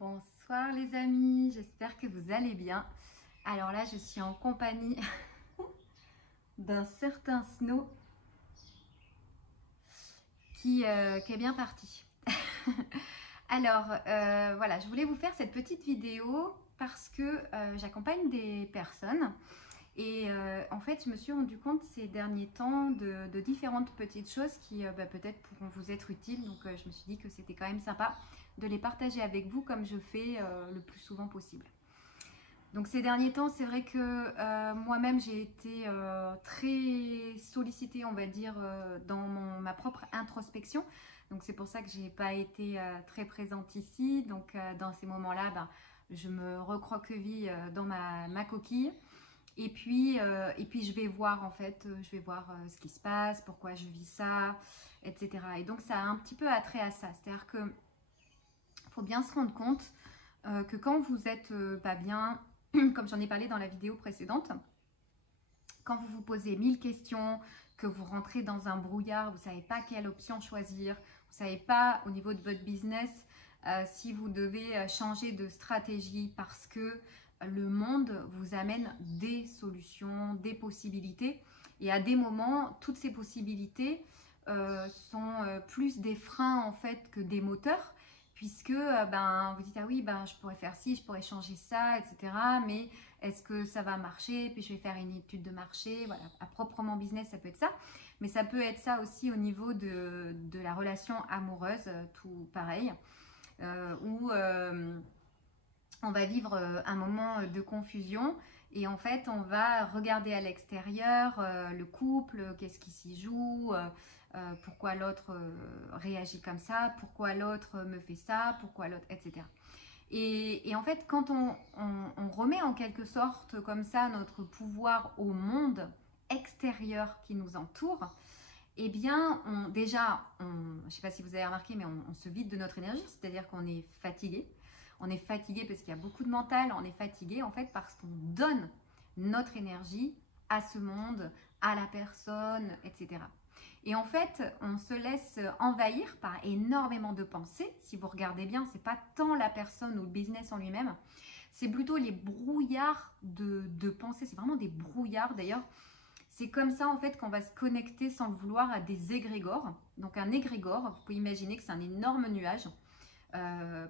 Bonsoir les amis, j'espère que vous allez bien. Alors là, je suis en compagnie d'un certain Snow qui est bien parti. Alors voilà, je voulais vous faire cette petite vidéo parce que j'accompagne des personnes et en fait, je me suis rendu compte ces derniers temps de différentes petites choses qui peut-être pourront vous être utiles. Donc je me suis dit que c'était quand même sympa de les partager avec vous comme je fais le plus souvent possible. Donc ces derniers temps, c'est vrai que moi-même, j'ai été très sollicitée, on va dire, dans ma propre introspection. Donc c'est pour ça que je n'ai pas été très présente ici. Donc dans ces moments-là, je me recroqueville dans ma coquille. Et puis je vais voir en fait, je vais voir ce qui se passe, pourquoi je vis ça, etc. Et donc ça a un petit peu attrait à ça. C'est-à-dire que faut bien se rendre compte que quand vous êtes pas bien, comme j'en ai parlé dans la vidéo précédente, quand vous vous posez 1000 questions, que vous rentrez dans un brouillard, vous ne savez pas quelle option choisir, vous ne savez pas au niveau de votre business si vous devez changer de stratégie parce que le monde vous amène des solutions, des possibilités. Et à des moments, toutes ces possibilités sont plus des freins en fait que des moteurs. Puisque vous dites, ah oui, je pourrais faire ci, je pourrais changer ça, etc. Mais est-ce que ça va marcher? Puis je vais faire une étude de marché. Voilà, à proprement business, ça peut être ça. Mais ça peut être ça aussi au niveau de la relation amoureuse, tout pareil. Où on va vivre un moment de confusion. Et en fait, on va regarder à l'extérieur le couple, qu'est-ce qui s'y joue, pourquoi l'autre réagit comme ça, pourquoi l'autre me fait ça, pourquoi l'autre, etc. Et en fait, quand on remet en quelque sorte comme ça notre pouvoir au monde extérieur qui nous entoure, eh bien, je ne sais pas si vous avez remarqué, mais on se vide de notre énergie, c'est-à-dire qu'on est fatigué. On est fatigué parce qu'il y a beaucoup de mental, on est fatigué en fait parce qu'on donne notre énergie à ce monde, à la personne, etc. Et en fait, on se laisse envahir par énormément de pensées. Si vous regardez bien, ce n'est pas tant la personne ou le business en lui-même, c'est plutôt les brouillards de pensées. C'est vraiment des brouillards d'ailleurs. C'est comme ça en fait qu'on va se connecter sans le vouloir à des égrégores. Donc un égrégore, vous pouvez imaginer que c'est un énorme nuage.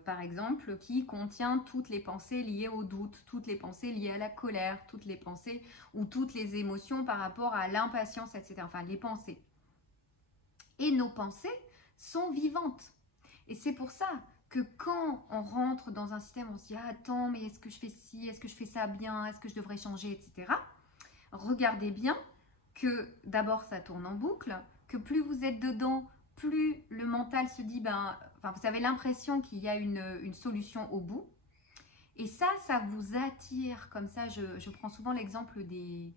Par exemple, qui contient toutes les pensées liées au doute, toutes les pensées liées à la colère, toutes les pensées ou toutes les émotions par rapport à l'impatience, etc. Enfin, les pensées. Et nos pensées sont vivantes. Et c'est pour ça que quand on rentre dans un système, on se dit ah, attends, mais est-ce que je fais ci, est-ce que je fais ça bien, est-ce que je devrais changer, etc. Regardez bien que d'abord ça tourne en boucle, que plus vous êtes dedans, plus le mental se dit, vous avez l'impression qu'il y a une solution au bout. Et ça vous attire. Comme ça, je prends souvent l'exemple des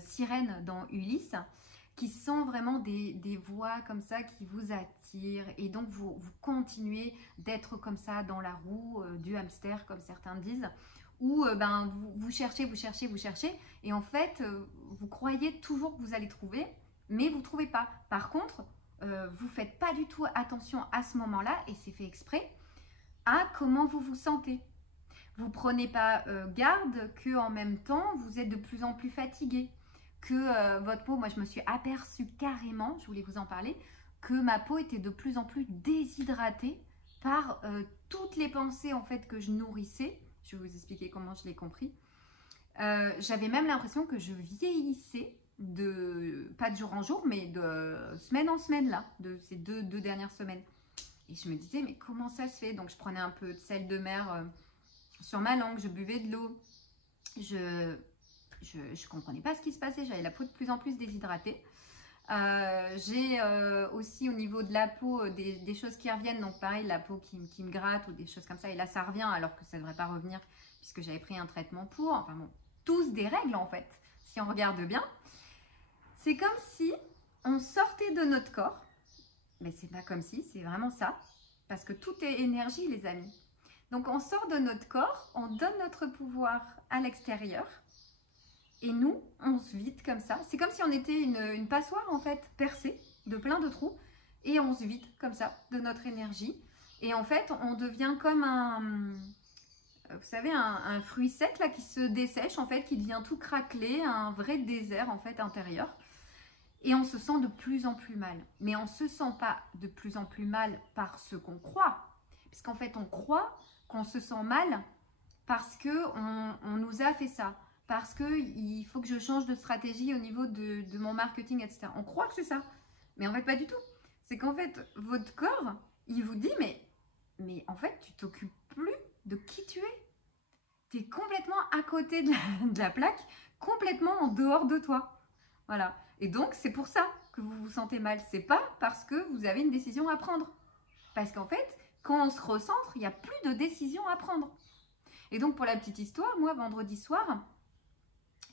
sirènes dans Ulysse, qui sont vraiment des voix comme ça qui vous attirent. Et donc, vous continuez d'être comme ça dans la roue du hamster, comme certains disent, où vous cherchez, vous cherchez, vous cherchez. Et en fait, vous croyez toujours que vous allez trouver, mais vous ne trouvez pas. Par contre, vous ne faites pas du tout attention à ce moment-là, et c'est fait exprès, à comment vous vous sentez. Vous ne prenez pas garde qu'en même temps, vous êtes de plus en plus fatigué, que votre peau, moi je me suis aperçue carrément, je voulais vous en parler, que ma peau était de plus en plus déshydratée par toutes les pensées en fait que je nourrissais. Je vais vous expliquer comment je l'ai compris. J'avais même l'impression que je vieillissais, pas de jour en jour, mais de semaine en semaine, là, de ces deux dernières semaines. Et je me disais, mais comment ça se fait? Donc, je prenais un peu de sel de mer sur ma langue, je buvais de l'eau. Je ne comprenais pas ce qui se passait, j'avais la peau de plus en plus déshydratée. J'ai aussi au niveau de la peau des choses qui reviennent, donc pareil, la peau qui me gratte ou des choses comme ça. Et là, ça revient alors que ça ne devrait pas revenir puisque j'avais pris un traitement pour. Enfin bon, tous des règles en fait, si on regarde bien. C'est comme si on sortait de notre corps, mais c'est pas comme si, c'est vraiment ça, parce que tout est énergie les amis. Donc on sort de notre corps, on donne notre pouvoir à l'extérieur, et nous, on se vide comme ça. C'est comme si on était une passoire en fait, percée de plein de trous, et on se vide comme ça de notre énergie. Et en fait, on devient comme vous savez, un fruit sec là qui se dessèche en fait, qui devient tout craquelé, un vrai désert en fait intérieur. Et on se sent de plus en plus mal. Mais on ne se sent pas de plus en plus mal par ce qu'on croit. Puisqu'en fait, on croit qu'on se sent mal parce qu'on nous a fait ça. Parce qu'il faut que je change de stratégie au niveau de mon marketing, etc. On croit que c'est ça. Mais en fait, pas du tout. C'est qu'en fait, votre corps, il vous dit, mais en fait, tu t'occupes plus de qui tu es. Tu es complètement à côté de la plaque, complètement en dehors de toi. Voilà. Et donc, c'est pour ça que vous vous sentez mal. C'est pas parce que vous avez une décision à prendre. Parce qu'en fait, quand on se recentre, il n'y a plus de décision à prendre. Et donc, pour la petite histoire, moi, vendredi soir,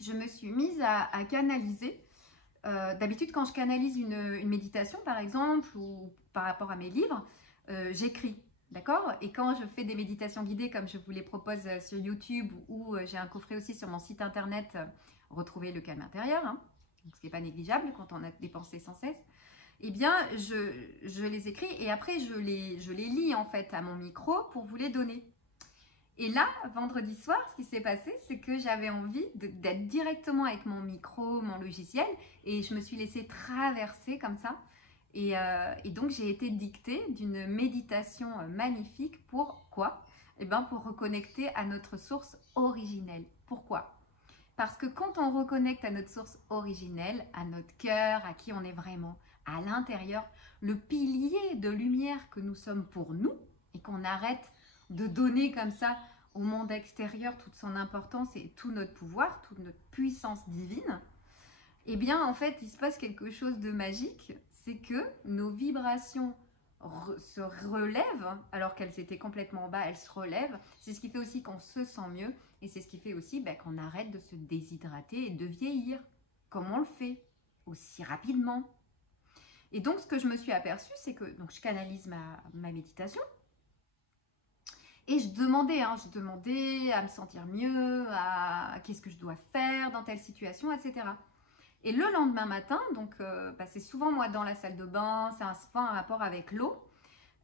je me suis mise à canaliser. D'habitude, quand je canalise une méditation, par exemple, ou par rapport à mes livres, j'écris. D'accord? Et quand je fais des méditations guidées, comme je vous les propose sur YouTube, ou j'ai un coffret aussi sur mon site internet, Retrouver le calme intérieur, hein, ce qui n'est pas négligeable quand on a des pensées sans cesse, eh bien, je les écris et après, je les lis en fait à mon micro pour vous les donner. Et là, vendredi soir, ce qui s'est passé, c'est que j'avais envie d'être directement avec mon micro, mon logiciel, et je me suis laissée traverser comme ça. Et donc, j'ai été dictée d'une méditation magnifique pour quoi? Eh bien, pour reconnecter à notre source originelle. Pourquoi? Parce que quand on reconnecte à notre source originelle, à notre cœur, à qui on est vraiment, à l'intérieur, le pilier de lumière que nous sommes pour nous, et qu'on arrête de donner comme ça au monde extérieur toute son importance et tout notre pouvoir, toute notre puissance divine, eh bien en fait il se passe quelque chose de magique, c'est que nos vibrations se relèvent alors qu'elles étaient complètement bas, elles se relèvent. C'est ce qui fait aussi qu'on se sent mieux et c'est ce qui fait aussi qu'on arrête de se déshydrater et de vieillir comme on le fait aussi rapidement. Et donc ce que je me suis aperçue, c'est que donc, je canalise ma méditation. Et je demandais à me sentir mieux, à qu'est-ce que je dois faire dans telle situation, etc. Et le lendemain matin, donc c'est souvent moi dans la salle de bain, c'est souvent un rapport avec l'eau,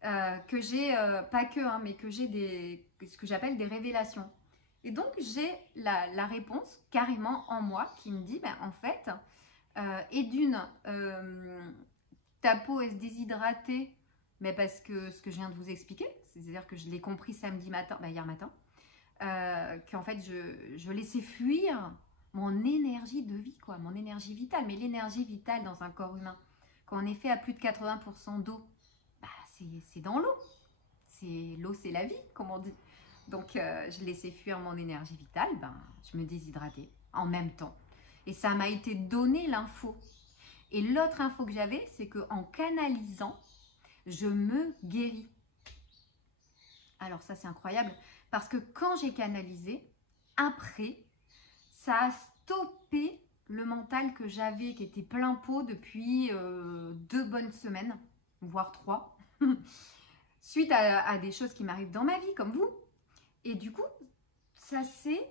que j'ai, pas que, hein, mais que j'ai ce que j'appelle des révélations. Et donc j'ai la réponse carrément en moi qui me dit, en fait, et d'une, ta peau est déshydratée, mais parce que ce que je viens de vous expliquer, c'est-à-dire que je l'ai compris samedi matin, hier matin, qu'en fait je laissais fuir mon énergie de vie, quoi, mon énergie vitale. Mais l'énergie vitale dans un corps humain, quand on est fait à plus de 80% d'eau, c'est dans l'eau. L'eau, c'est la vie, comme on dit. Donc je laissais fuir mon énergie vitale, je me déshydratais en même temps. Et ça m'a été donné l'info. Et l'autre info que j'avais, c'est qu'en canalisant, je me guéris. Alors ça, c'est incroyable, parce que quand j'ai canalisé, après, ça a stoppé le mental que j'avais, qui était plein pot depuis 2 bonnes semaines, voire 3, suite à des choses qui m'arrivent dans ma vie, comme vous. Et du coup, ça s'est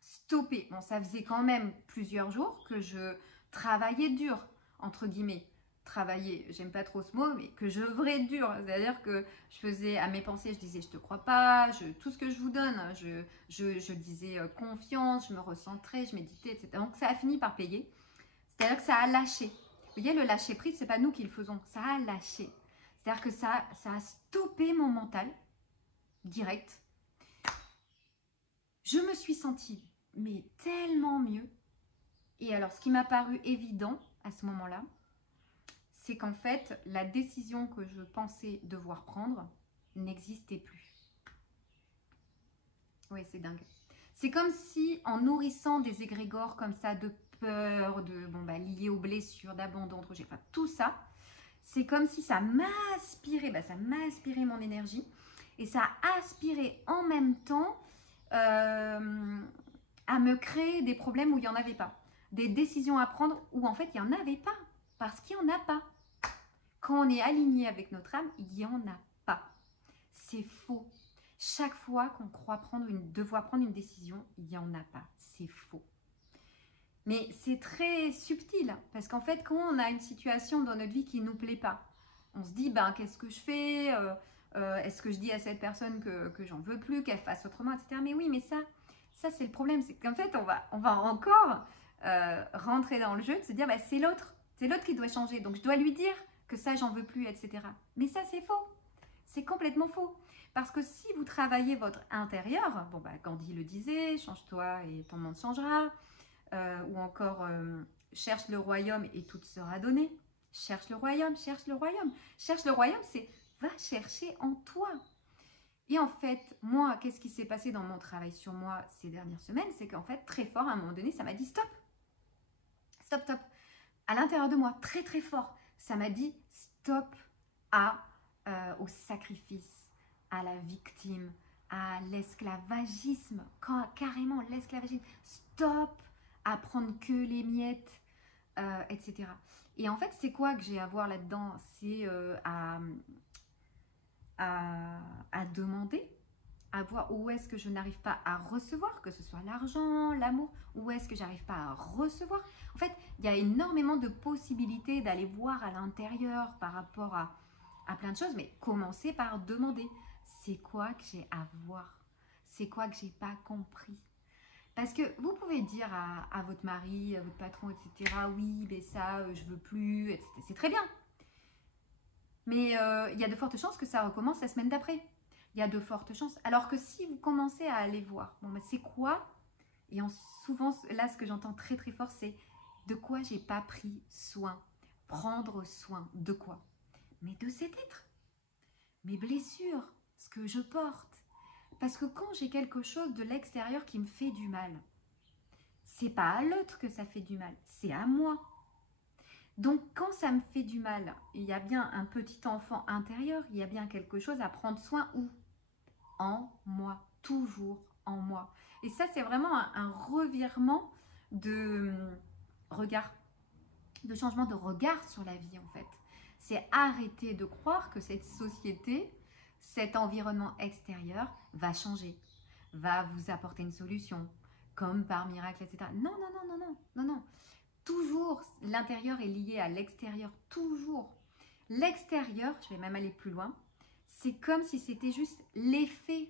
stoppé. Bon, ça faisait quand même plusieurs jours que je travaillais dur, entre guillemets. Travailler, j'aime pas trop ce mot, mais que je œuvrais dur. C'est-à-dire que je faisais à mes pensées, je disais je te crois pas, tout ce que je vous donne, je disais confiance, je me recentrais, je méditais, etc. Donc ça a fini par payer. C'est-à-dire que ça a lâché. Vous voyez, le lâcher prise, c'est pas nous qui le faisons, ça a lâché. C'est-à-dire que ça a stoppé mon mental, direct. Je me suis sentie, mais tellement mieux. Et alors, ce qui m'a paru évident à ce moment-là, c'est qu'en fait, la décision que je pensais devoir prendre n'existait plus. Oui, c'est dingue. C'est comme si, en nourrissant des égrégores comme ça, de peur, liés aux blessures, d'abandon, de rejet, enfin, tout ça, c'est comme si ça m'aspirait, ça m'a aspiré mon énergie, et ça a aspiré en même temps à me créer des problèmes où il n'y en avait pas. Des décisions à prendre où en fait, il n'y en avait pas, parce qu'il n'y en a pas. Quand on est aligné avec notre âme, il n'y en a pas. C'est faux. Chaque fois qu'on croit devoir prendre une décision, il n'y en a pas. C'est faux. Mais c'est très subtil, parce qu'en fait, quand on a une situation dans notre vie qui ne nous plaît pas, on se dit, qu'est-ce que je fais? Est-ce que je dis à cette personne que j'en veux plus, qu'elle fasse autrement, etc. Mais oui, mais ça c'est le problème. C'est qu'en fait, on va encore rentrer dans le jeu de se dire, bah, c'est l'autre qui doit changer. Donc, je dois lui dire que ça, j'en veux plus, etc. Mais ça, c'est faux. C'est complètement faux. Parce que si vous travaillez votre intérieur, bon, bah, Gandhi le disait, change-toi et ton monde changera. Ou encore, cherche le royaume et tout te sera donné. Cherche le royaume, cherche le royaume. Cherche le royaume, c'est va chercher en toi. Et en fait, moi, qu'est-ce qui s'est passé dans mon travail sur moi ces dernières semaines? C'est qu'en fait, très fort, à un moment donné, ça m'a dit stop. Stop, stop. À l'intérieur de moi, très très fort, ça m'a dit stop au sacrifice, à la victime, à l'esclavagisme, carrément l'esclavagisme. Stop à prendre que les miettes, etc. Et en fait, c'est quoi que j'ai à voir là-dedans? C'est à demander, à voir où est-ce que je n'arrive pas à recevoir, que ce soit l'argent, l'amour, où est-ce que j'arrive pas à recevoir. En fait, il y a énormément de possibilités d'aller voir à l'intérieur par rapport à plein de choses, mais commencez par demander, c'est quoi que j'ai à voir? C'est quoi que j'ai pas compris? Parce que vous pouvez dire à votre mari, à votre patron, etc., oui, mais ça, je veux plus, etc. C'est très bien. Mais il y a de fortes chances que ça recommence la semaine d'après. Il y a de fortes chances. Alors que si vous commencez à aller voir, bon, ben, c'est quoi? Et souvent, là, ce que j'entends très très fort, c'est de quoi j'ai pas pris soin. Prendre soin de quoi? Mais de cet être. Mes blessures, ce que je porte. Parce que quand j'ai quelque chose de l'extérieur qui me fait du mal, c'est pas à l'autre que ça fait du mal, c'est à moi. Donc quand ça me fait du mal, il y a bien un petit enfant intérieur, il y a bien quelque chose à prendre soin où? En moi, toujours en moi. Et ça, c'est vraiment un revirement de regard, de changement de regard sur la vie en fait. C'est arrêter de croire que cette société, cet environnement extérieur va changer, va vous apporter une solution, comme par miracle, etc. Non, non, non, non, non, non, non. Toujours, l'intérieur est lié à l'extérieur, toujours. L'extérieur, je vais même aller plus loin, c'est comme si c'était juste l'effet.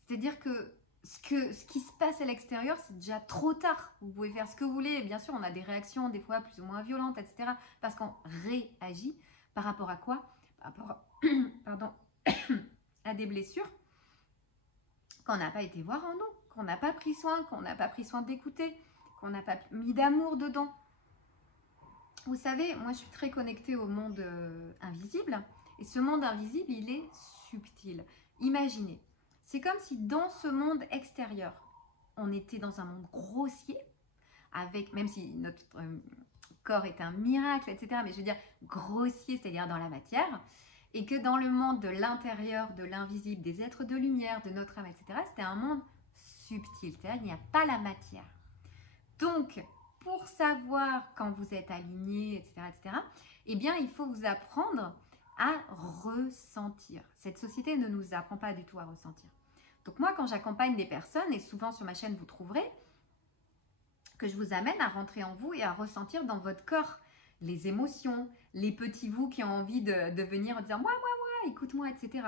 C'est-à-dire que ce qui se passe à l'extérieur, c'est déjà trop tard. Vous pouvez faire ce que vous voulez. Bien sûr, on a des réactions, des fois plus ou moins violentes, etc. Parce qu'on réagit par rapport à quoi? Par rapport à, pardon, à des blessures qu'on n'a pas été voir en nous, qu'on n'a pas pris soin, qu'on n'a pas pris soin d'écouter, qu'on n'a pas mis d'amour dedans. Vous savez, moi je suis très connectée au monde invisible. Et ce monde invisible, il est subtil. Imaginez, c'est comme si dans ce monde extérieur, on était dans un monde grossier, avec, même si notre corps est un miracle, etc. Mais je veux dire grossier, c'est-à-dire dans la matière. Et que dans le monde de l'intérieur, de l'invisible, des êtres de lumière, de notre âme, etc., c'était un monde subtil. C'est-à-dire qu'il n'y a pas la matière. Donc, pour savoir quand vous êtes aligné, etc., eh bien, il faut vous apprendre à ressentir. Cette société ne nous apprend pas du tout à ressentir. Donc moi, quand j'accompagne des personnes, et souvent sur ma chaîne, vous trouverez que je vous amène à rentrer en vous et à ressentir dans votre corps les émotions, les petits vous qui ont envie de venir en disant « moi, écoute-moi, etc. »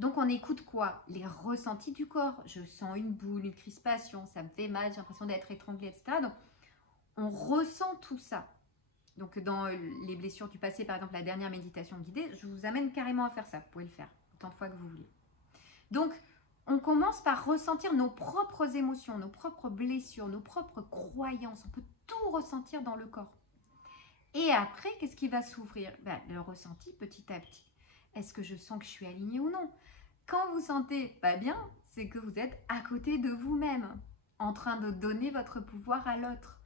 Donc on écoute quoi? Les ressentis du corps. Je sens une boule, une crispation, ça me fait mal, j'ai l'impression d'être étranglée, etc. Donc on ressent tout ça. Donc dans les blessures du passé, par exemple la dernière méditation guidée, je vous amène carrément à faire ça. Vous pouvez le faire autant de fois que vous voulez. Donc on commence par ressentir nos propres émotions, nos propres blessures, nos propres croyances. On peut tout ressentir dans le corps. Et après, qu'est-ce qui va s'ouvrir? Le ressenti petit à petit. Est-ce que je sens que je suis alignée ou non? Quand vous sentez pas bien, c'est que vous êtes à côté de vous-même, en train de donner votre pouvoir à l'autre.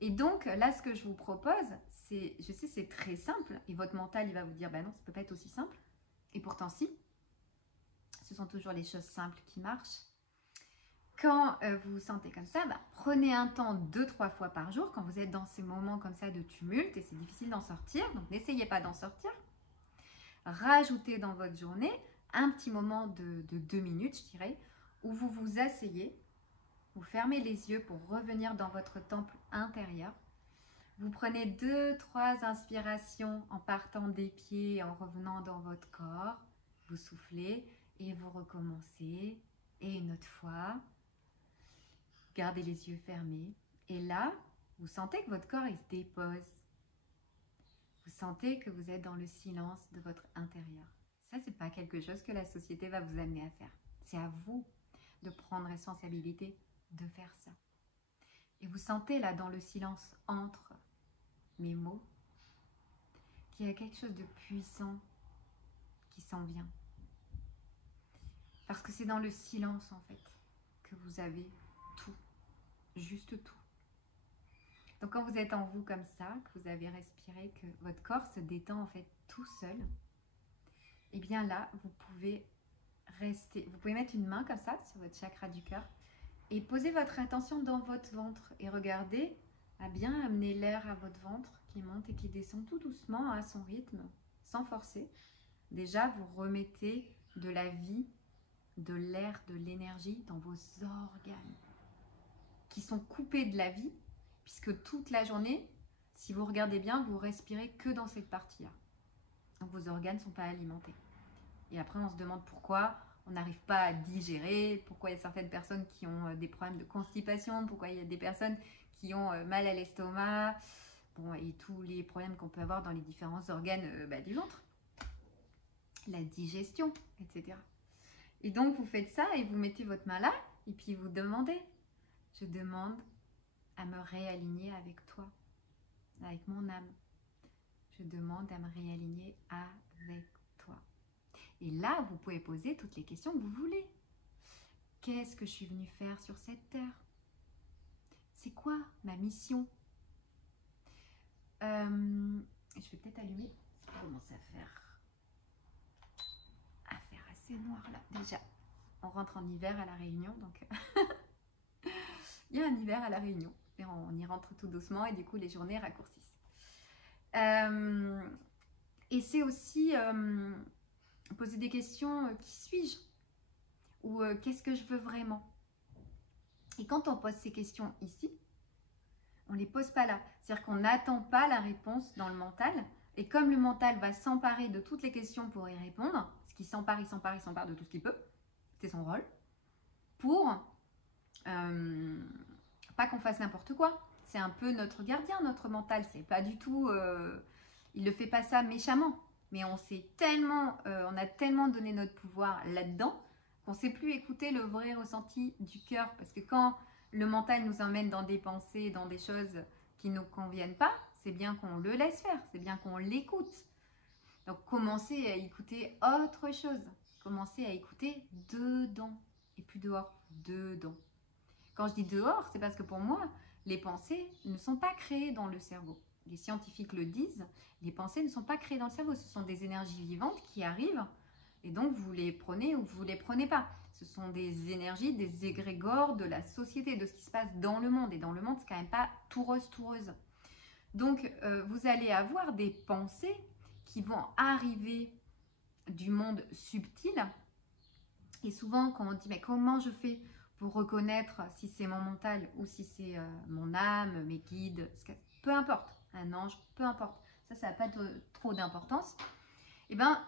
Et donc, là, ce que je vous propose, c'est, je sais, c'est très simple. Et votre mental, il va vous dire, non, ça peut pas être aussi simple. Et pourtant, si. Ce sont toujours les choses simples qui marchent. Quand vous vous sentez comme ça, prenez un temps 2-3 fois par jour quand vous êtes dans ces moments comme ça de tumulte et c'est difficile d'en sortir. Donc, n'essayez pas d'en sortir. Rajoutez dans votre journée un petit moment de 2 minutes, je dirais, où vous vous asseyez, vous fermez les yeux pour revenir dans votre temple intérieur. Vous prenez 2-3 inspirations en partant des pieds et en revenant dans votre corps. Vous soufflez et vous recommencez. Et une autre fois, gardez les yeux fermés. Et là, vous sentez que votre corps il se dépose. Vous sentez que vous êtes dans le silence de votre intérieur. Ça, c'est pas quelque chose que la société va vous amener à faire. C'est à vous de prendre responsabilité de faire ça. Et vous sentez là dans le silence entre mes mots qu'il y a quelque chose de puissant qui s'en vient. Parce que c'est dans le silence en fait que vous avez tout, juste tout. Donc quand vous êtes en vous comme ça, que vous avez respiré, que votre corps se détend en fait tout seul, et bien là vous pouvez rester, vous pouvez mettre une main comme ça sur votre chakra du cœur et poser votre attention dans votre ventre et regardez à bien amener l'air à votre ventre qui monte et qui descend tout doucement à son rythme, sans forcer. Déjà vous remettez de la vie, de l'air, de l'énergie dans vos organes qui sont coupés de la vie puisque toute la journée, si vous regardez bien, vous respirez que dans cette partie-là. Donc vos organes ne sont pas alimentés. Et après, on se demande pourquoi on n'arrive pas à digérer, pourquoi il y a certaines personnes qui ont des problèmes de constipation, pourquoi il y a des personnes qui ont mal à l'estomac, bon, et tous les problèmes qu'on peut avoir dans les différents organes du ventre, la digestion, etc. Et donc, vous faites ça et vous mettez votre main là, et puis vous demandez, je demande à me réaligner avec toi, avec mon âme. Je demande à me réaligner avec toi. Et là, vous pouvez poser toutes les questions que vous voulez. Qu'est-ce que je suis venue faire sur cette terre? C'est quoi ma mission? Je vais peut-être allumer. Ça commence à faire assez noir là. Déjà, on rentre en hiver à La Réunion, donc il y a un hiver à La Réunion. Et on y rentre tout doucement et du coup, les journées raccourcissent. Et c'est aussi poser des questions, qui suis-je? Ou qu'est-ce que je veux vraiment? Et quand on pose ces questions ici, on ne les pose pas là. C'est-à-dire qu'on n'attend pas la réponse dans le mental. Et comme le mental va s'emparer de toutes les questions pour y répondre, parce qu'il s'empare de tout ce qu'il peut, c'est son rôle, pour pas qu'on fasse n'importe quoi. C'est un peu notre gardien, notre mental. C'est pas du tout... il ne fait pas ça méchamment. Mais on a tellement donné notre pouvoir là-dedans qu'on ne sait plus écouter le vrai ressenti du cœur. Parce que quand le mental nous emmène dans des pensées, dans des choses qui ne nous conviennent pas, c'est bien qu'on le laisse faire, c'est bien qu'on l'écoute. Donc commencez à écouter autre chose. Commencez à écouter dedans et plus dehors, dedans. Quand je dis dehors, c'est parce que pour moi, les pensées ne sont pas créées dans le cerveau. Les scientifiques le disent, les pensées ne sont pas créées dans le cerveau. Ce sont des énergies vivantes qui arrivent et donc vous les prenez ou vous ne les prenez pas. Ce sont des énergies, des égrégores de la société, de ce qui se passe dans le monde. Et dans le monde, c'est quand même pas tout rose, tout rose. Donc, vous allez avoir des pensées qui vont arriver du monde subtil. Et souvent, quand on dit, mais comment je fais pour reconnaître si c'est mon mental ou si c'est mon âme, mes guides, peu importe, un ange, peu importe. Ça n'a pas trop d'importance. Eh bien,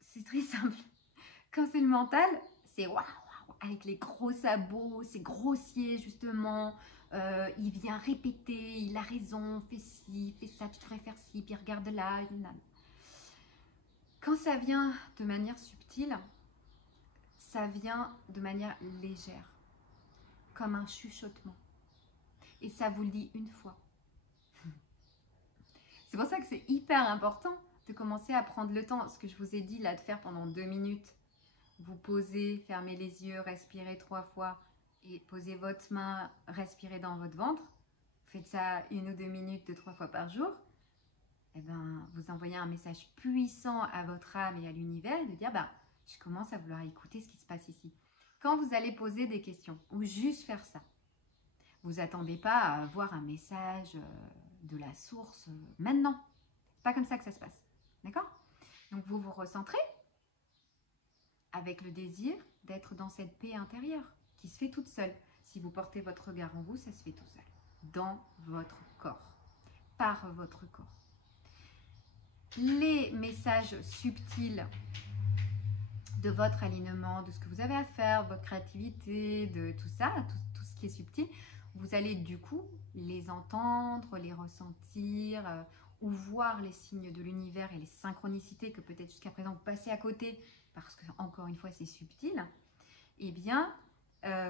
c'est très simple. Quand c'est le mental, c'est waouh, avec les gros sabots, c'est grossier justement. Il vient répéter, il a raison, fais ci, fais ça, tu devrais faire ci, puis regarde là. Quand ça vient de manière subtile, ça vient de manière légère, comme un chuchotement. Et ça vous le dit une fois. C'est pour ça que c'est hyper important de commencer à prendre le temps. Ce que je vous ai dit là, de faire pendant 2 minutes. Vous posez, fermez les yeux, respirez 3 fois et posez votre main, respirez dans votre ventre. Faites ça 1 ou 2 minutes, 2-3 fois par jour. Et ben, vous envoyez un message puissant à votre âme et à l'univers de dire je commence à vouloir écouter ce qui se passe ici. Quand vous allez poser des questions ou juste faire ça, vous n'attendez pas à avoir un message de la source maintenant. C'est pas comme ça que ça se passe. D'accord? Donc vous vous recentrez avec le désir d'être dans cette paix intérieure qui se fait toute seule. Si vous portez votre regard en vous, ça se fait tout seul. Dans votre corps. Par votre corps. Les messages subtils de votre alignement, de ce que vous avez à faire, votre créativité, de tout ça, tout ce qui est subtil, vous allez du coup les entendre, les ressentir, ou voir les signes de l'univers et les synchronicités que peut-être jusqu'à présent vous passez à côté parce que, encore une fois, c'est subtil. Eh bien,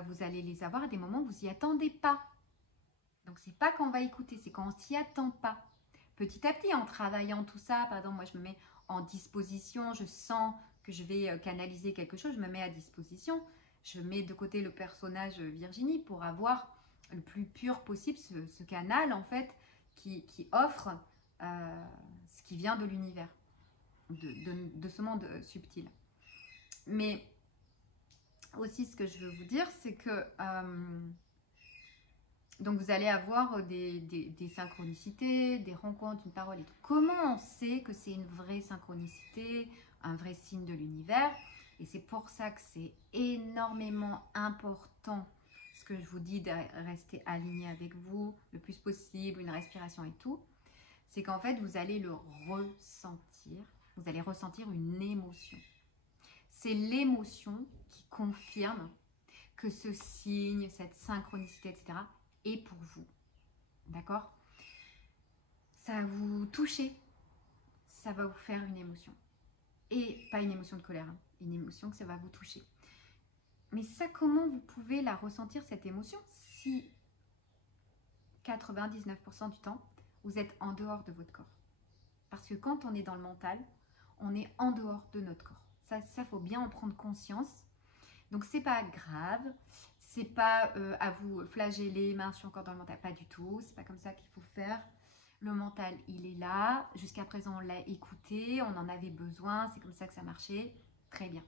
vous allez les avoir à des moments où vous n'y attendez pas. Donc, c'est pas qu'on va écouter, c'est qu'on s'y attend pas. Petit à petit, en travaillant tout ça, par exemple, moi, je me mets en disposition, je sens que je vais canaliser quelque chose, je me mets à disposition. Je mets de côté le personnage Virginie pour avoir le plus pur possible ce canal, en fait, qui offre ce qui vient de l'univers, de ce monde subtil. Mais aussi, ce que je veux vous dire, c'est que donc vous allez avoir des synchronicités, des rencontres, une parole et tout. Comment on sait que c'est une vraie synchronicité, un vrai signe de l'univers? Et c'est pour ça que c'est énormément important, ce que je vous dis, de rester aligné avec vous le plus possible, une respiration et tout. C'est qu'en fait, vous allez le ressentir. Vous allez ressentir une émotion. C'est l'émotion qui confirme que ce signe, cette synchronicité, etc., est pour vous. D'accord? Ça va vous toucher. Ça va vous faire une émotion. Et pas une émotion de colère, hein, une émotion que ça va vous toucher. Mais ça, comment vous pouvez la ressentir, cette émotion, si 99% du temps, vous êtes en dehors de votre corps? Parce que quand on est dans le mental, on est en dehors de notre corps. Ça faut bien en prendre conscience. Donc, c'est pas grave. C'est pas à vous flageller, mince, je suis encore dans le mental. Pas du tout. C'est pas comme ça qu'il faut faire. Le mental, il est là. Jusqu'à présent, on l'a écouté. On en avait besoin. C'est comme ça que ça marchait. Très bien.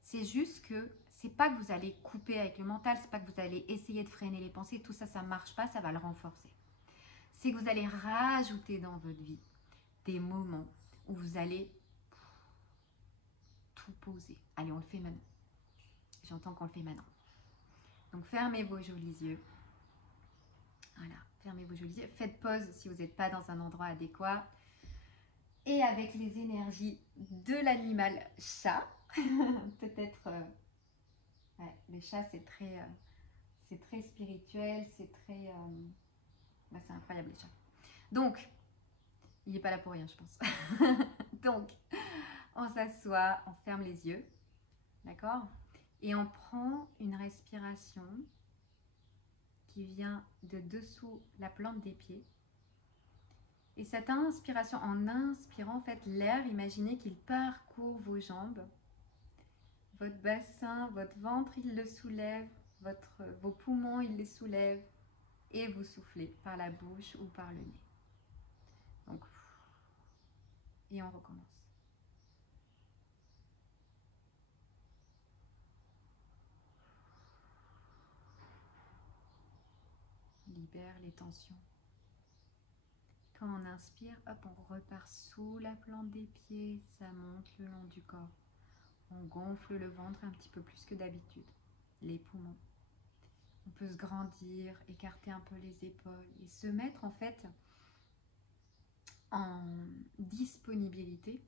C'est juste que c'est pas que vous allez couper avec le mental. C'est pas que vous allez essayer de freiner les pensées. Tout ça, ça marche pas. Ça va le renforcer. C'est que vous allez rajouter dans votre vie des moments où vous allez tout poser. Allez, on le fait maintenant. J'entends qu'on le fait maintenant. Donc, fermez vos jolis yeux. Voilà, fermez vos jolis yeux. Faites pause si vous n'êtes pas dans un endroit adéquat. Et avec les énergies de l'animal chat, peut-être... ouais, les chats, c'est très spirituel, c'est très... c'est incroyable, les chats. Donc, il n'est pas là pour rien, je pense. Donc, on s'assoit, on ferme les yeux. D'accord? Et on prend une respiration qui vient de dessous la plante des pieds. Et cette inspiration, en inspirant, en fait, l'air, imaginez qu'il parcourt vos jambes, votre bassin, votre ventre, il le soulève, vos poumons, il les soulève, et vous soufflez par la bouche ou par le nez. Donc, et on recommence. Libère les tensions. Quand on inspire, hop, on repart sous la plante des pieds, ça monte le long du corps. On gonfle le ventre un petit peu plus que d'habitude, les poumons. On peut se grandir, écarter un peu les épaules et se mettre en fait en disponibilité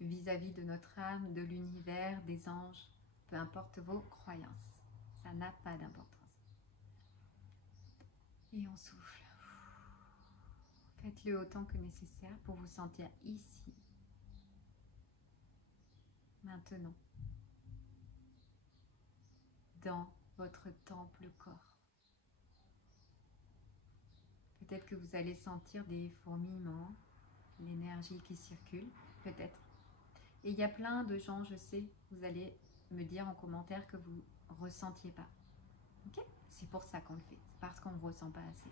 vis-à-vis de notre âme, de l'univers, des anges, peu importe vos croyances. Ça n'a pas d'importance. Et on souffle. Faites-le autant que nécessaire pour vous sentir ici, maintenant, dans votre temple corps. Peut-être que vous allez sentir des fourmillements, l'énergie qui circule, peut-être. Et il y a plein de gens, je sais, vous allez me dire en commentaire que vous ne ressentiez pas. Ok? C'est pour ça qu'on le fait, c'est parce qu'on ne ressent pas assez.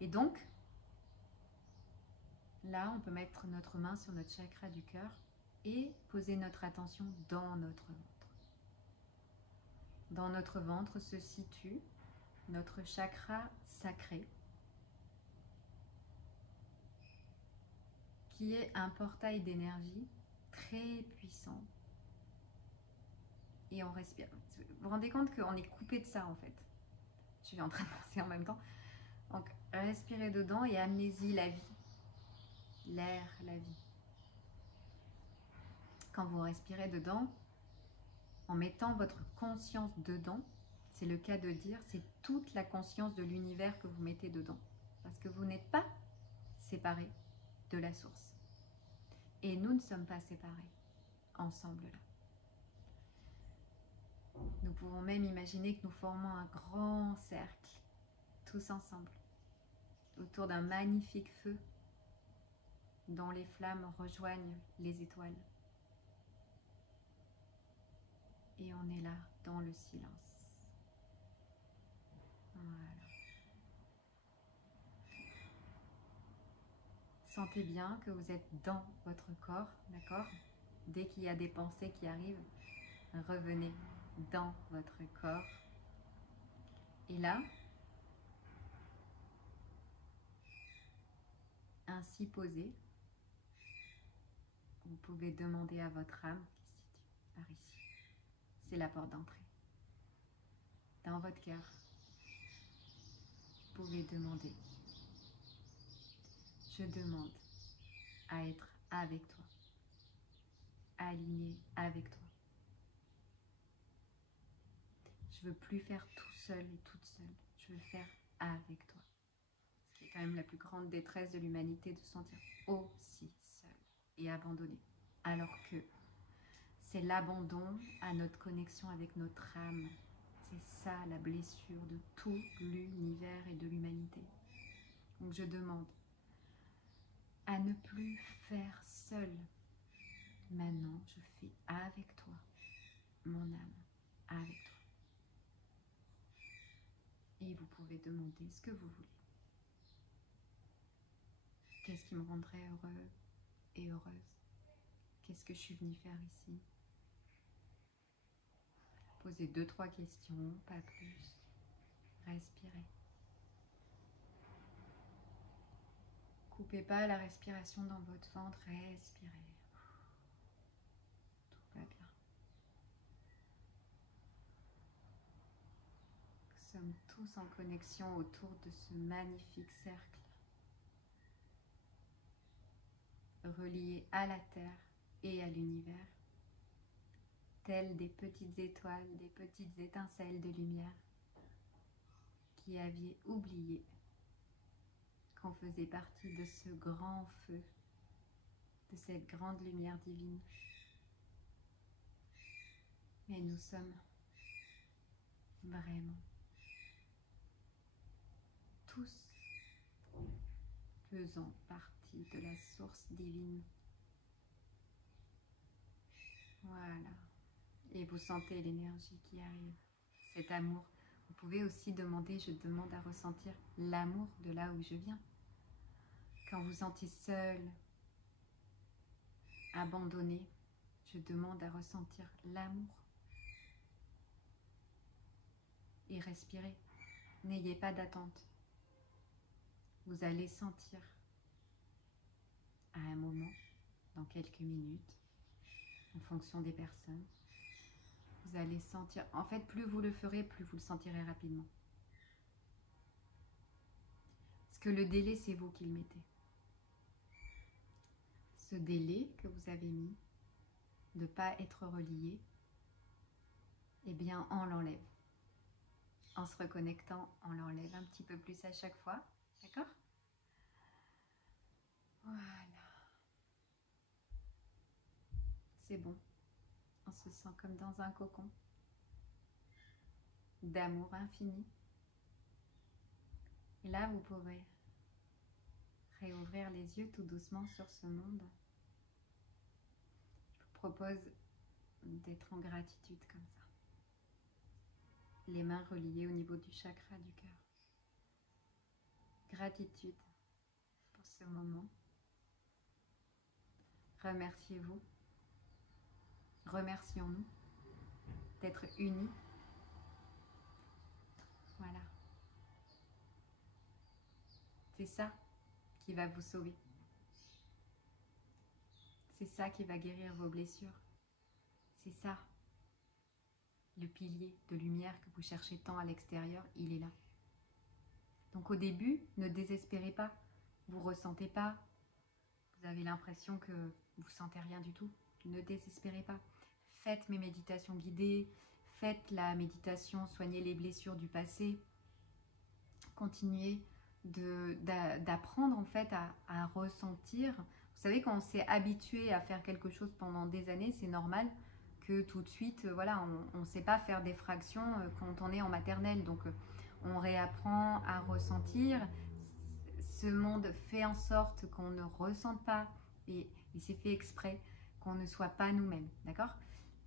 Et donc, là, on peut mettre notre main sur notre chakra du cœur et poser notre attention dans notre ventre. Dans notre ventre se situe notre chakra sacré, qui est un portail d'énergie très puissant. Et on respire. Vous vous rendez compte qu'on est coupé de ça en fait. Je suis en train de penser en même temps. Donc, respirez dedans et amenez-y la vie. L'air, la vie. Quand vous respirez dedans, en mettant votre conscience dedans, c'est le cas de dire, c'est toute la conscience de l'univers que vous mettez dedans. Parce que vous n'êtes pas séparés de la source. Et nous ne sommes pas séparés, ensemble là. Nous pouvons même imaginer que nous formons un grand cercle, tous ensemble, autour d'un magnifique feu dont les flammes rejoignent les étoiles. Et on est là, dans le silence. Voilà. Sentez bien que vous êtes dans votre corps, d'accord? Dès qu'il y a des pensées qui arrivent, revenez dans votre corps. Et là, ainsi posé, vous pouvez demander à votre âme qui se situe par ici. C'est la porte d'entrée. Dans votre cœur, vous pouvez demander. Je demande à être avec toi, aligné avec toi. Je veux plus faire tout seul et toute seule. Je veux faire avec toi. Ce qui est quand même la plus grande détresse de l'humanité, de se sentir aussi seul et abandonné. Alors que c'est l'abandon à notre connexion avec notre âme. C'est ça la blessure de tout l'univers et de l'humanité. Donc je demande à ne plus faire seul. Maintenant, je fais avec toi, mon âme, avec toi. Et vous pouvez demander ce que vous voulez. Qu'est-ce qui me rendrait heureux et heureuse? Qu'est-ce que je suis venue faire ici? Posez 2-3 questions, pas plus. Respirez. Coupez pas la respiration dans votre ventre, respirez. Tout va bien. Nous sommes tous en connexion autour de ce magnifique cercle, relié à la Terre et à l'univers, tels des petites étoiles, des petites étincelles de lumière qui aviez oublié qu'on faisait partie de ce grand feu, de cette grande lumière divine. Mais nous sommes vraiment tous faisant partie de la source divine. Voilà. Et vous sentez l'énergie qui arrive, cet amour. Vous pouvez aussi demander, je demande à ressentir l'amour de là où je viens. Quand vous sentez seul, abandonné, je demande à ressentir l'amour. Et respirez. N'ayez pas d'attente. Vous allez sentir à un moment, dans quelques minutes, en fonction des personnes, vous allez sentir, en fait, plus vous le ferez, plus vous le sentirez rapidement. Parce que le délai, c'est vous qui le mettez. Ce délai que vous avez mis, de ne pas être relié, eh bien, on l'enlève. En se reconnectant, on l'enlève un petit peu plus à chaque fois. D'accord? Voilà. C'est bon. On se sent comme dans un cocon d'amour infini. Et là, vous pourrez réouvrir les yeux tout doucement sur ce monde. Je vous propose d'être en gratitude comme ça. Les mains reliées au niveau du chakra du cœur. Gratitude pour ce moment. Remerciez-vous. Remercions-nous d'être unis. Voilà. C'est ça qui va vous sauver. C'est ça qui va guérir vos blessures. C'est ça. Le pilier de lumière que vous cherchez tant à l'extérieur, il est là. Donc au début, ne désespérez pas. Vous ne ressentez pas. Vous avez l'impression que vous ne sentez rien du tout. ne désespérez pas. Faites mes méditations guidées, faites la méditation soigner les blessures du passé. Continuez d'apprendre en fait à ressentir. Vous savez, quand on s'est habitué à faire quelque chose pendant des années, c'est normal que tout de suite, voilà, on ne sait pas faire des fractions quand on est en maternelle. Donc, on réapprend à ressentir. Ce monde fait en sorte qu'on ne ressente pas, et c'est fait exprès, qu'on ne soit pas nous-mêmes, d'accord?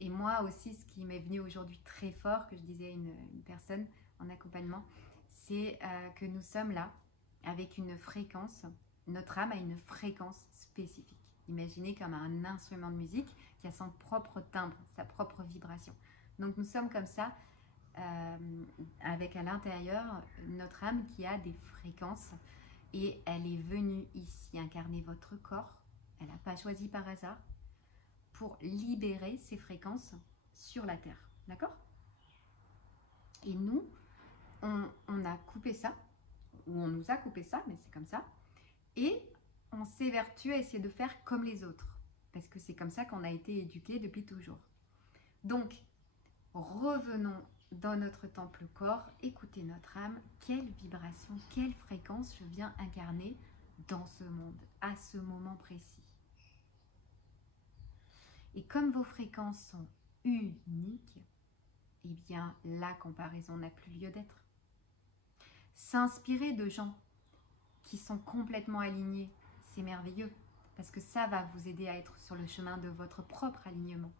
Et moi aussi, ce qui m'est venu aujourd'hui très fort, que je disais à une personne en accompagnement, c'est que nous sommes là avec une fréquence, notre âme a une fréquence spécifique. Imaginez comme un instrument de musique qui a son propre timbre, sa propre vibration. Donc nous sommes comme ça, avec à l'intérieur notre âme qui a des fréquences, et elle est venue ici incarner votre corps. Elle n'a pas choisi par hasard, pour libérer ces fréquences sur la Terre. D'accord? Et nous, on a coupé ça, ou on nous a coupé ça, mais c'est comme ça, et on s'évertue à essayer de faire comme les autres, parce que c'est comme ça qu'on a été éduqués depuis toujours. Donc, revenons dans notre temple corps, écoutez notre âme, quelle vibration, quelle fréquence je viens incarner dans ce monde, à ce moment précis. Et comme vos fréquences sont uniques, eh bien la comparaison n'a plus lieu d'être. S'inspirer de gens qui sont complètement alignés, c'est merveilleux, parce que ça va vous aider à être sur le chemin de votre propre alignement,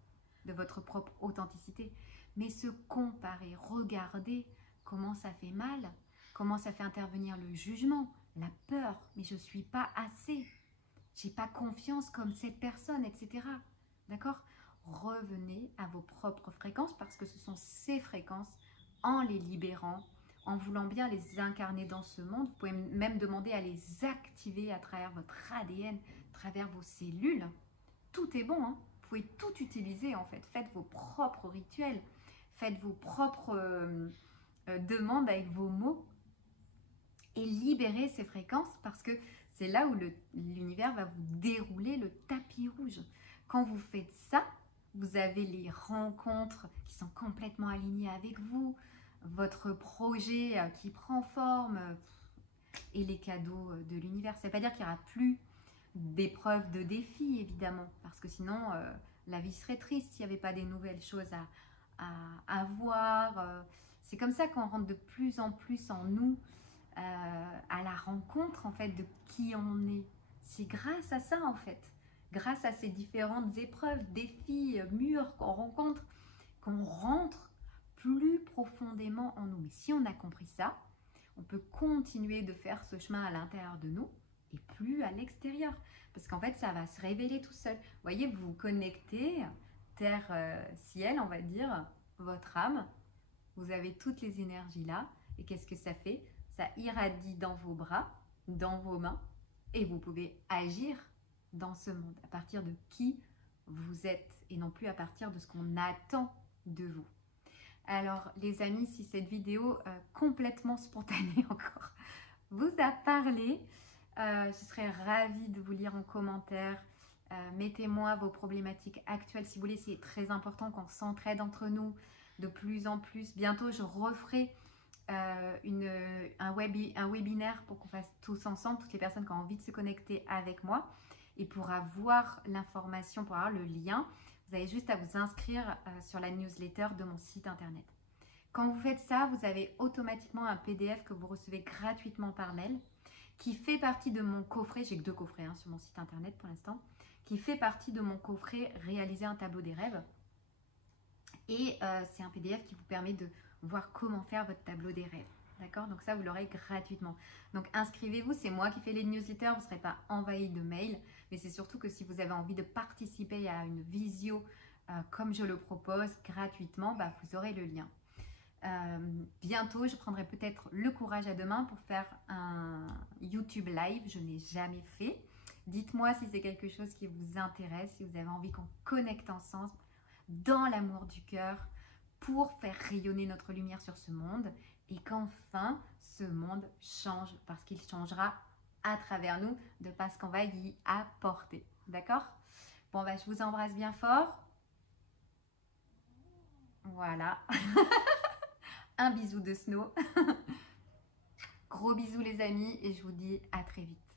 de votre propre authenticité. Mais se comparer, regarder comment ça fait mal, comment ça fait intervenir le jugement, la peur, mais je ne suis pas assez, j'ai pas confiance comme cette personne, etc. D'accord? Revenez à vos propres fréquences, parce que ce sont ces fréquences, en les libérant, en voulant bien les incarner dans ce monde. Vous pouvez même demander à les activer à travers votre ADN, à travers vos cellules. Tout est bon, hein? Vous pouvez tout utiliser en fait. Faites vos propres rituels, faites vos propres demandes avec vos mots, et libérez ces fréquences, parce que c'est là où l'univers va vous dérouler le tapis rouge. Quand vous faites ça, vous avez les rencontres qui sont complètement alignées avec vous, votre projet qui prend forme, et les cadeaux de l'univers. Ça ne veut pas dire qu'il n'y aura plus d'épreuves, de défis, évidemment, parce que sinon, la vie serait triste s'il n'y avait pas des nouvelles choses à voir. C'est comme ça qu'on rentre de plus en plus en nous, à la rencontre en fait de qui on est. C'est grâce à ça en fait, grâce à ces différentes épreuves, défis, murs qu'on rencontre, qu'on rentre plus profondément en nous. Mais si on a compris ça, on peut continuer de faire ce chemin à l'intérieur de nous et plus à l'extérieur, parce qu'en fait ça va se révéler tout seul. Vous voyez, vous vous connectez terre, ciel, on va dire, votre âme, vous avez toutes les énergies là, et qu'est-ce que ça fait? Ça irradie dans vos bras, dans vos mains, et vous pouvez agir dans ce monde à partir de qui vous êtes, et non plus à partir de ce qu'on attend de vous. Alors les amis, si cette vidéo complètement spontanée encore vous a parlé, je serais ravie de vous lire en commentaire. Mettez-moi vos problématiques actuelles si vous voulez. C'est très important qu'on s'entraide entre nous de plus en plus. Bientôt je referai un webinaire pour qu'on fasse tous ensemble, toutes les personnes qui ont envie de se connecter avec moi. Et pour avoir l'information, pour avoir le lien, vous avez juste à vous inscrire sur la newsletter de mon site internet. Quand vous faites ça, vous avez automatiquement un PDF que vous recevez gratuitement par mail, qui fait partie de mon coffret. J'ai que 2 coffrets sur mon site internet pour l'instant, qui fait partie de mon coffret Réaliser un tableau des rêves. Et c'est un PDF qui vous permet de voir comment faire votre tableau des rêves. D'accord? Donc ça, vous l'aurez gratuitement. Donc inscrivez-vous, c'est moi qui fais les newsletters, vous ne serez pas envahi de mails. Mais c'est surtout que si vous avez envie de participer à une visio comme je le propose gratuitement, vous aurez le lien. Bientôt, je prendrai peut-être le courage à deux mains pour faire un YouTube live. Je n'ai jamais fait. Dites-moi si c'est quelque chose qui vous intéresse, si vous avez envie qu'on connecte ensemble dans l'amour du cœur pour faire rayonner notre lumière sur ce monde, et qu'enfin ce monde change, parce qu'il changera à travers nous, de parce qu'on va y apporter. D'accord? Bon, bah, je vous embrasse bien fort. Voilà. Un bisou de Snow. Gros bisous les amis et je vous dis à très vite.